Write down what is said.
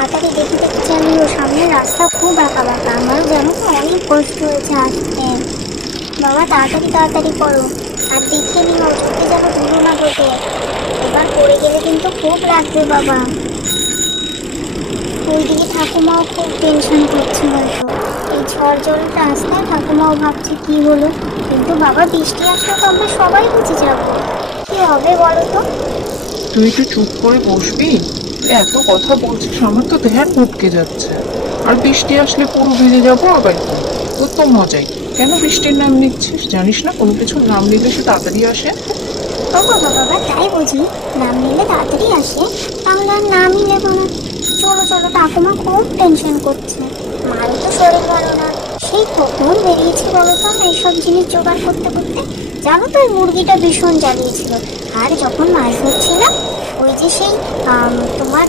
তাড়াতাড়ি দেখে দেখে চালিও, সামনে রাস্তা খুব আঁকা বাঁকা, আমারও জানো তো অনেক কষ্ট হয়েছে আসতে। বাবা তাড়াতাড়ি তাড়াতাড়ি করো, আর দেখে নিও চোখে যেন ধুলো না ঢোকে, এবার পড়ে গেলে কিন্তু খুব লাগবে বাবা। ওইদিকে ঠাকুমাও খুব টেনশন করছে হয়তো, এই ঝড় জল রাস্তায় ঠাকুমাও ভাবছে কি হলো, কিন্তু বাবা বৃষ্টি আসলে তো আমরা সবাই ভিজে যাবো, কি হবে বলো তো। তুই একটু চুপ করে বসবি? এত কথা বলছিস, আমার তো ধ্যান ভটকে যাচ্ছে। আর বৃষ্টি আসলে পুরো ভিজে যাবো আবার কি? তোর তো মজাই। কেন বৃষ্টির নাম নিচ্ছিস? জানিস না কোনো কিছুর নাম নিলে সে তাড়াতাড়ি আসে? ও বাবা বাবা, তাই বুঝি? নাম নিলে তাড়াতাড়ি আসে? তাহলে আর নামই নেবো না। চলো চলো, ঠাকুমা খুব টেনশন করছে, মারও তো শরীর ভালো না, সেই কখন বেরিয়েছি বলো তো এইসব জিনিস জোগাড় করতে করতে। জানো তো ওই মুরগিটা ভীষণ জ্বালিয়েছিল, আর যখন মাছ ধরছিলাম ওই যে সেই তোমার